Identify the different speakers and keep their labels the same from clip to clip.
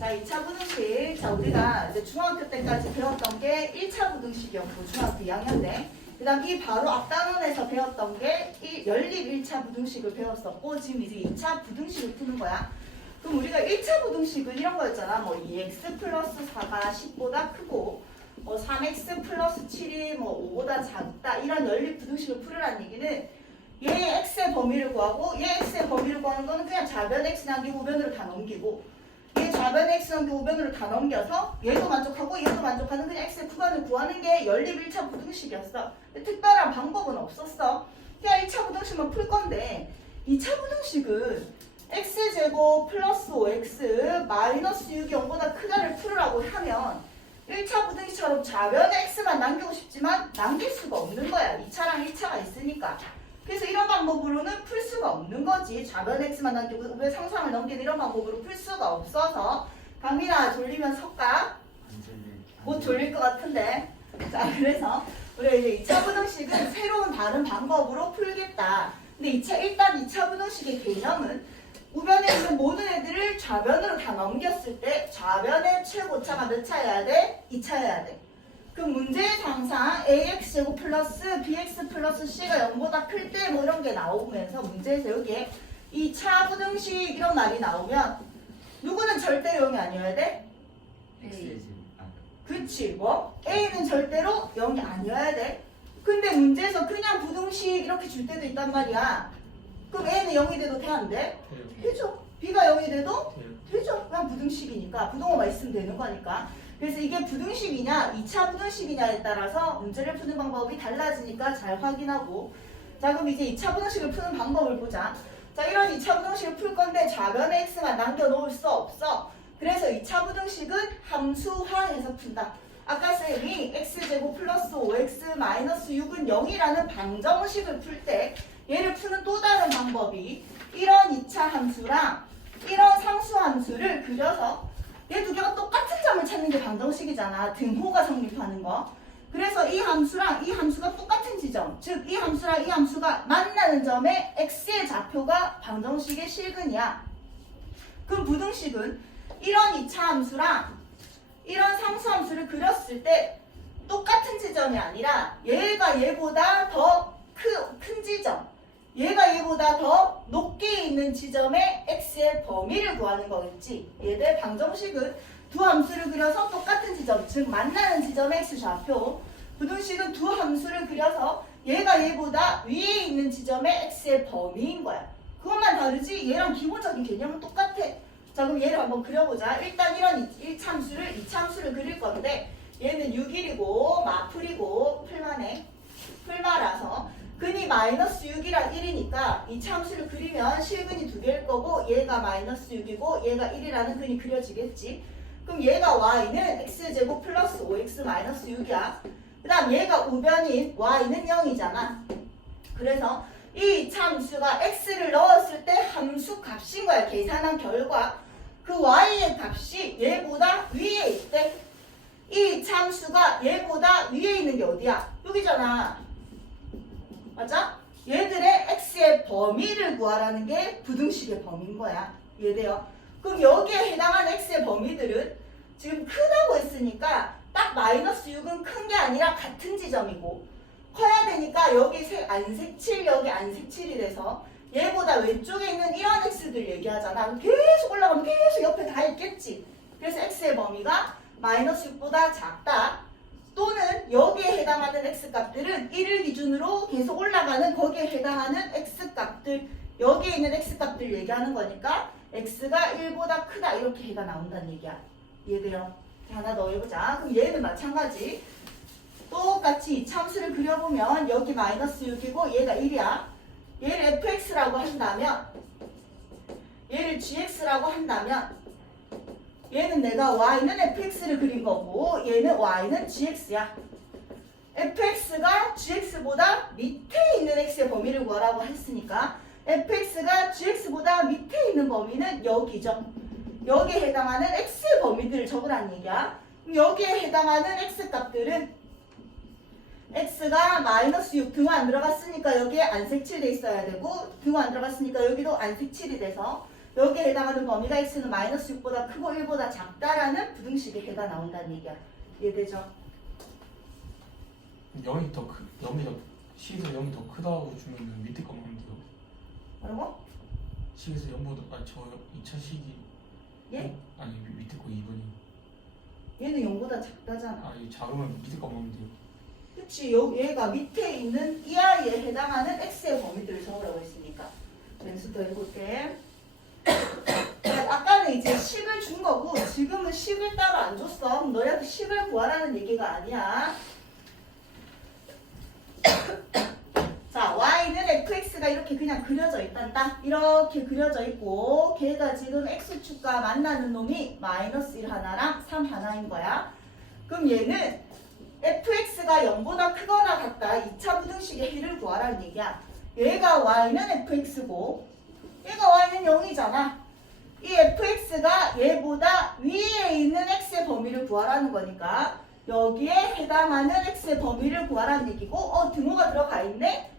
Speaker 1: 자, 2차 부등식. 자, 우리가 이제 중학교 때까지 배웠던 게 1차 부등식이었고, 중학교 2학년 때. 그 다음 이 바로 앞 단원에서 배웠던 게 일- 연립 1차 부등식을 배웠었고, 지금 이제 2차 부등식을 푸는 거야. 그럼 우리가 1차 부등식은 이런 거였잖아. 뭐 2x 플러스 4가 10보다 크고, 뭐 3x 플러스 7이 뭐 5보다 작다. 이런 연립 부등식을 풀으라는 얘기는 얘 x의 범위를 구하고 얘 x의 범위를 구하는 거는 그냥 좌변 x 남기고 우변으로 다 넘기고 얘 좌변 x 넘기고 우변으로 다 넘겨서 얘도 만족하고 얘도 만족하는 그냥 x의 구간을 구하는 게 연립 1차 부등식이었어. 특별한 방법은 없었어. 그냥 1차 부등식만 풀 건데 2차 부등식은 x제곱 플러스 5x 마이너스 6이 0보다 크다를 풀으라고 하면 1차 부등식처럼 좌변 x만 남기고 싶지만 남길 수가 없는 거야. 2차랑 1차가 있으니까. 그래서 이런 방법으로는 풀 수가 없는 거지. 좌변 x만 남기고 상상을 넘기는 이런 방법으로 풀 수가 없어서 강민아 졸리면 석가 곧 졸릴 것 같은데. 자 그래서 우리가 이제 2차 부등식은 새로운 다른 방법으로 풀겠다. 근데 2차 일단 2차 부등식의 개념은 우변에 있는 모든 애들을 좌변으로 다 넘겼을 때 좌변의 최고차가 몇 차여야 돼? 2차여야 돼. 그 문제의 상상 ax 제곱 플러스 bx 플러스 c가 0보다 클 때 뭐 이런 게 나오면서 문제에서 여기에 2차 부등식 이런 말이 나오면 누구는 절대로 0이 아니어야 돼?
Speaker 2: 집. 아,
Speaker 1: 그치 뭐 a는 절대로 0이 아니어야 돼. 근데 문제에서 그냥 부등식 이렇게 줄 때도 있단 말이야. 그럼 a는 0이 돼도 돼 안 돼? 되죠. b가 0이 돼도 되죠. 그냥 부등식이니까 부동어만 있으면 되는 거니까. 그래서 이게 부등식이냐 2차 부등식이냐에 따라서 문제를 푸는 방법이 달라지니까 잘 확인하고 자 그럼 이제 2차 부등식을 푸는 방법을 보자. 자 이런 2차 부등식을 풀 건데 좌변에 x만 남겨놓을 수 없어. 그래서 2차 부등식은 함수화해서 푼다. 아까 쌤이 x제곱 플러스 5x 마이너스 6은 0이라는 방정식을 풀 때 얘를 푸는 또 다른 방법이 이런 2차 함수랑 이런 상수 함수를 그려서 찾는 게 방정식이잖아. 등호가 성립하는 거. 그래서 이 함수랑 이 함수가 똑같은 지점, 즉 이 함수랑 이 함수가 만나는 점에 x의 좌표가 방정식의 실근이야. 그럼 부등식은 이런 2차 함수랑 이런 상수 함수를 그렸을 때 똑같은 지점이 아니라 얘가 얘보다 더 큰 지점, 얘가 얘보다 더 높게 있는 지점의 x의 범위를 구하는 거겠지. 얘들 방정식은 두 함수를 그려서 똑같은 지점, 즉 만나는 지점의 x 좌표. 부등식은 두 함수를 그려서 얘가 얘보다 위에 있는 지점의 x의 범위인 거야. 그것만 다르지 얘랑 기본적인 개념은 똑같아. 자 그럼 얘를 한번 그려보자. 일단 이런 1참수를 2참수를 그릴 건데 얘는 6일이고 마풀이고 풀만해. 풀마라서 근이 마이너스 6이랑 1이니까 이 참수를 그리면 실근이 두 개일 거고 얘가 마이너스 6이고 얘가 1이라는 근이 그려지겠지. 그럼 얘가 y는 x제곱 플러스 5x 마이너스 6이야. 그 다음 얘가 우변인 y는 0이잖아. 그래서 이 참수가 x를 넣었을 때 함수 값인 거야. 계산한 결과. 그 y의 값이 얘보다 위에 있대. 이 참수가 얘보다 위에 있는 게 어디야? 여기잖아. 맞아? 얘들의 x의 범위를 구하라는 게 부등식의 범위인 거야. 이해돼요? 그럼 여기에 해당하는 x의 범위들은 지금 크다고 했으니까 딱 마이너스 6은 큰 게 아니라 같은 지점이고 커야 되니까 여기 색, 안색칠 여기 안색칠이 돼서 얘보다 왼쪽에 있는 이런 x들 얘기하잖아. 계속 올라가면 계속 옆에 다 있겠지. 그래서 x의 범위가 마이너스 6보다 작다. 또는 여기에 해당하는 x값들은 1을 기준으로 계속 올라가는 거기에 해당하는 x값들 여기에 있는 x값들 얘기하는 거니까 x가 1보다 크다 이렇게 해가 나온다는 얘기야. 이해돼요? 하나 더 해보자. 그럼 얘는 마찬가지. 똑같이 이 참수를 그려보면 여기 마이너스 6이고 얘가 1이야. 얘를 fx라고 한다면 얘를 gx라고 한다면 얘는 내가 y는 fx를 그린 거고 얘는 y는 gx야. fx가 gx보다 밑에 있는 x의 범위를 구하라고 했으니까 fx가 gx보다 밑에 있는 범위는 여기죠. 여기에 해당하는 x의 범위들을 적으라는 얘기야. 여기에 해당하는 x 값들은 x가 마이너스 6 등호 안 들어갔으니까 여기에 안 색칠 돼 있어야 되고 등호 안 들어갔으니까 여기도 안 색칠이 돼서 여기에 해당하는 범위가 x는 마이너스 6보다 크고 1보다 작다라는 부등식의 해가 나온다는 얘기야. 이해되죠?
Speaker 3: 0이 더 크, 0이 더 C에서 0이 더 크다고 주면은 밑에 것만 하면 돼요.
Speaker 1: 뭐라고?
Speaker 3: C에서 0보다 아저 2차 식이
Speaker 1: 예?
Speaker 3: 아니 미- 밑에 거 2번이
Speaker 1: 얘는 0보다 작다잖아.
Speaker 3: 아이 작으면 밑에 것만 하면 돼요.
Speaker 1: 그치, 요, 얘가 밑에 있는 이 아이에 해당하는 x의 범위들을 적으라고 했으니까. 더 해볼게. 아까는 이제 10을 준 거고, 지금은 10을 따로 안 줬어. 그럼 너희한테 10을 구하라는 얘기가 아니야. 자, y는 fx가 이렇게 그냥 그려져 있단다. 이렇게 그려져 있고, 걔가 지금 x축과 만나는 놈이 마이너스 1 하나랑 3 하나인 거야. 그럼 얘는 fx가 0보다 크거나 같다. 2차 부등식의 해를 구하라는 얘기야. 얘가 y는 fx고 얘가 y는 0이잖아. 이 fx가 얘보다 위에 있는 x의 범위를 구하라는 거니까 여기에 해당하는 x의 범위를 구하라는 얘기고 어 등호가 들어가 있네?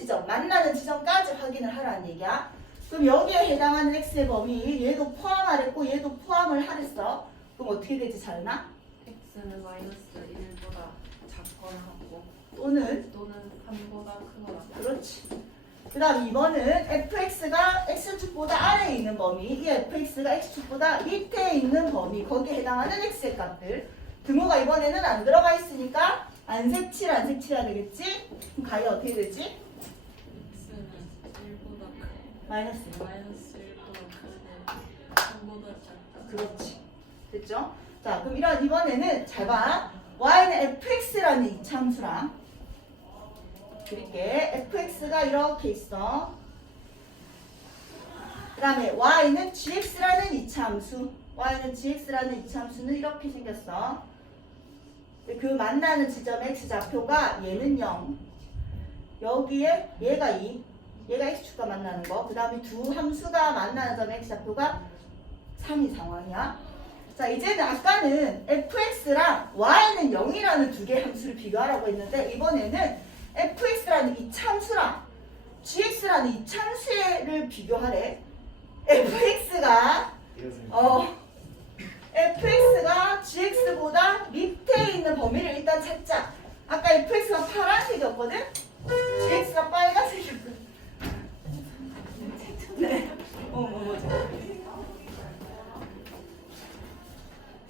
Speaker 1: 지점, 만나는 지점까지 확인을 하라는 얘기야. 그럼 여기에 해당하는 x의 범위 얘도 포함하랬고 얘도 포함을 하랬어. 그럼 어떻게 되지 잘나?
Speaker 4: x는 마이너스 1보다 작거나 하고
Speaker 1: 또는
Speaker 4: 또는 3보다 크거나
Speaker 1: 그렇지. 그 다음 2번은 fx가 x축보다 아래에 있는 범위, 이 fx가 x축보다 밑에 있는 범위, 거기에 해당하는 x의 값들. 등호가 이번에는 안 들어가 있으니까 안색칠, 안색칠해야 되겠지? 그럼 가위 어떻게 되지?
Speaker 4: X는 1보다 크
Speaker 1: 마이너스.
Speaker 4: 마이너스 1보다 크고 3보다 작다
Speaker 1: 그렇지. 됐죠? 자, 그럼 이런 이번에는 잘 봐. y는 fx라는 이참수랑 그릴게. fx가 이렇게 있어. 그 다음에 y는 gx라는 이참수. y는 gx라는 이참수는 이렇게 생겼어. 그 만나는 지점의 x좌표가 얘는 0. 여기에 얘가 2. 얘가 x축과 만나는 거. 그 다음에 두 함수가 만나는 점의 x좌표가 3이 상황이야. 자, 이제는 아까는 fx랑 y는 0이라는 두 개의 함수를 비교하라고 했는데 이번에는 fx라는 이 참수랑 gx라는 이 참수를 비교하래. fx가 어 fx가 gx보다 밑에 있는 범위를 일단 찾자. 아까 fx가 파란색이었거든? gx가 빨간색이었거든. 네. 어, 뭐, 뭐지?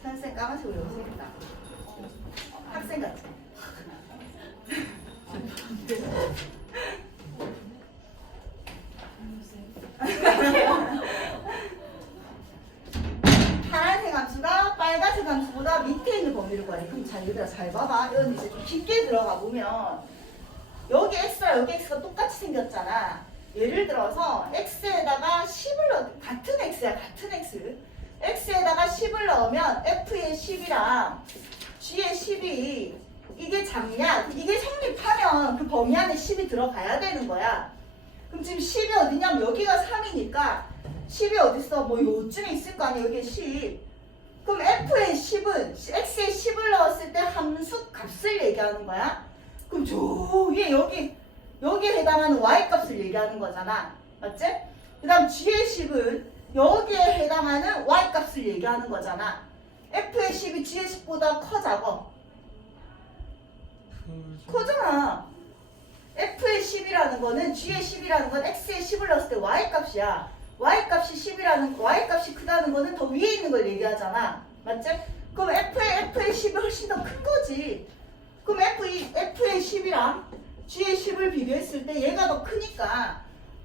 Speaker 1: 선생 까만색으로 염색했다. 학생 같아. 파란색 함수가 빨간색 함수보다 밑에 있는 범위를 구하래. 그럼 잘 얘들아 잘 봐봐. 이건 이제 좀 깊게 들어가 보면 여기 x랑 여기 x가 똑같이 생겼잖아. 예를 들어서 x에다가 10을 넣 같은 x야 같은 x. x에다가 10을 넣으면 f의 10이랑 g의 10이 이게 작냐? 이게 성립하면 그 범위 안에 10이 들어가야 되는 거야. 그럼 지금 10이 어디냐면 여기가 3이니까 10이 어딨어? 뭐 요쯤에 있을 거 아니야 여기에 10. 그럼 f의 10은 x에 10을 넣었을 때 함수 값을 얘기하는 거야. 그럼 저 위에 여기 여기에 해당하는 y 값을 얘기하는 거잖아. 맞지? 그 다음 g의 10은 여기에 해당하는 y 값을 얘기하는 거잖아. f의 10이 g의 10보다 커 작어.
Speaker 3: 그
Speaker 1: 커잖아. f의 10이라는 거는 g의 10이라는 건 x에 10을 넣었을 때 y 값이야. y 값이 10이라는 y 값이 크다는 거는 더 위에 있는 걸 얘기하잖아. 맞지? 그럼 f의 f의 10이 훨씬 더 큰 거지. 그럼 f f의 10이랑 g의 10을 비교했을 때 얘가 더 크니까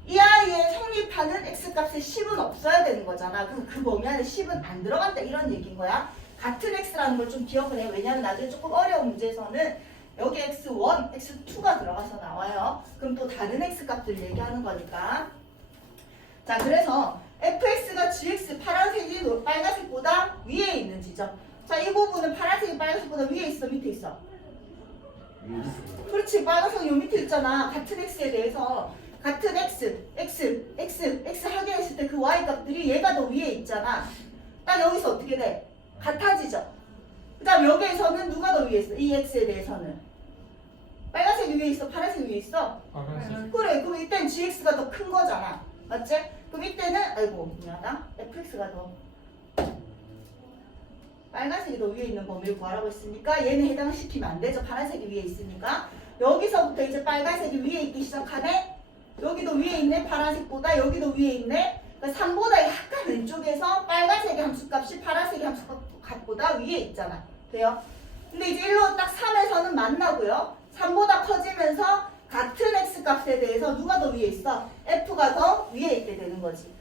Speaker 1: 이 아이에 성립하는 x 값의 10은 없어야 되는 거잖아. 그럼 그 범위 안에 10은 안 들어간다 이런 얘기인 거야. 같은 x라는 걸 좀 기억을 해. 왜냐면 나중에 조금 어려운 문제에서는 여기 x1, x2가 들어가서 나와요. 그럼 또 다른 x 값들 얘기하는 거니까. 자, 그래서 fx가 gx 파란색이 노- 빨간색보다 위에 있는 지점. 자, 이 부분은 파란색이 빨간색보다 위에 있어, 밑에 있어. 그렇지, 빨간색 요 밑에 있잖아. 같은 x에 대해서 같은 x, x, x, x 하게 했을 때 그 y 값들이 얘가 더 위에 있잖아. 딱 여기서 어떻게 돼? 같아지죠. 그다음 여기에서는 누가 더 위에 있어? 이 x에 대해서는 빨간색이 위에 있어, 파란색이 위에 있어.
Speaker 3: 파란색
Speaker 1: 그래, 그럼 이땐 gx가 더 큰 거잖아. 맞지? 그럼 이때는 아이고 미안하다 fx가 더 빨간색이 더 위에 있는 범위를 구하라고 했으니까 얘는 해당시키면 안 되죠 파란색이 위에 있으니까 여기서부터 이제 빨간색이 위에 있기 시작하네 여기도 위에 있네 파란색보다 여기도 위에 있네. 그러니까 3보다 약간 왼쪽에서 빨간색의 함수값이 파란색의 함수값보다 위에 있잖아. 돼요? 근데 이제 1로 딱 3에서는 만나고요. 3보다 커지면서 같은 x값에 대해서 누가 더 위에 있어? f가 더 위에 있게 되는 거지.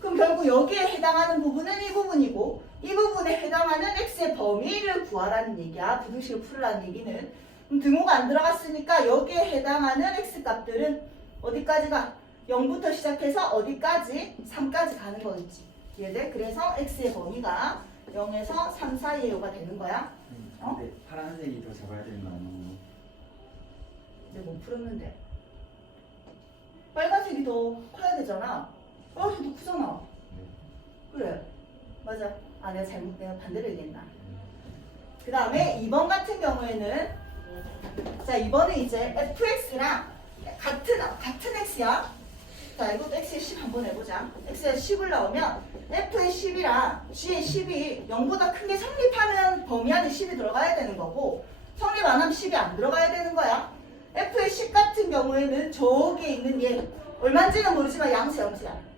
Speaker 1: 그럼 결국 여기에 해당하는 부분은 이 부분이고 이 부분에 해당하는 x의 범위를 구하라는 얘기야. 부등식을 풀으라는 얘기는. 그럼 등호가 안 들어갔으니까 여기에 해당하는 x 값들은 어디까지가 0부터 시작해서 어디까지? 3까지 가는 거겠지 이해돼? 그래서 x의 범위가 0에서 3 사이의 요가 되는 거야 어?
Speaker 2: 근데 파란색이 더 잡아야 되는 거 아니에요?
Speaker 1: 내가 못 풀었는데 빨간색이 더 커야 되잖아 빨간색이 더 크잖아
Speaker 2: 네.
Speaker 1: 그래 맞아 아 내가 잘못 내가 반대로 얘기했나 그 다음에 2번 같은 경우에는 자 이번에 이제 fx랑 같은 같은 x야 자 이것도 x의 10 한번 해보자 x의 10을 넣으면 f의 10이랑 g의 10이 0보다 큰게 성립하면 범위 안에 10이 들어가야 되는 거고 성립 안 하면 10이 안 들어가야 되는 거야 f의 10 같은 경우에는 저기에 있는 얘 얼마인지는 모르지만 양수 양수야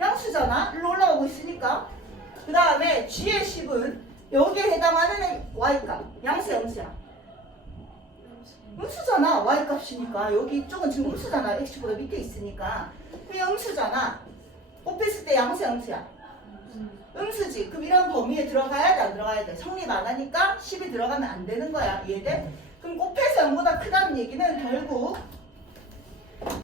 Speaker 1: 양수잖아. 일로 올라오고 있으니까. 그 다음에 G의 10은 여기에 해당하는 Y값. 양수 양수야. 음수잖아. Y값이니까. 여기 이쪽은 지금 음수잖아. X보다 밑에 있으니까. 그게 음수잖아. 곱했을 때 양수 양수야. 음수지. 그럼 이런 범위에 들어가야 돼? 안 들어가야 돼? 성립 안 하니까 10이 들어가면 안 되는 거야. 이해돼? 그럼 곱해서 0보다 크다는 얘기는 결국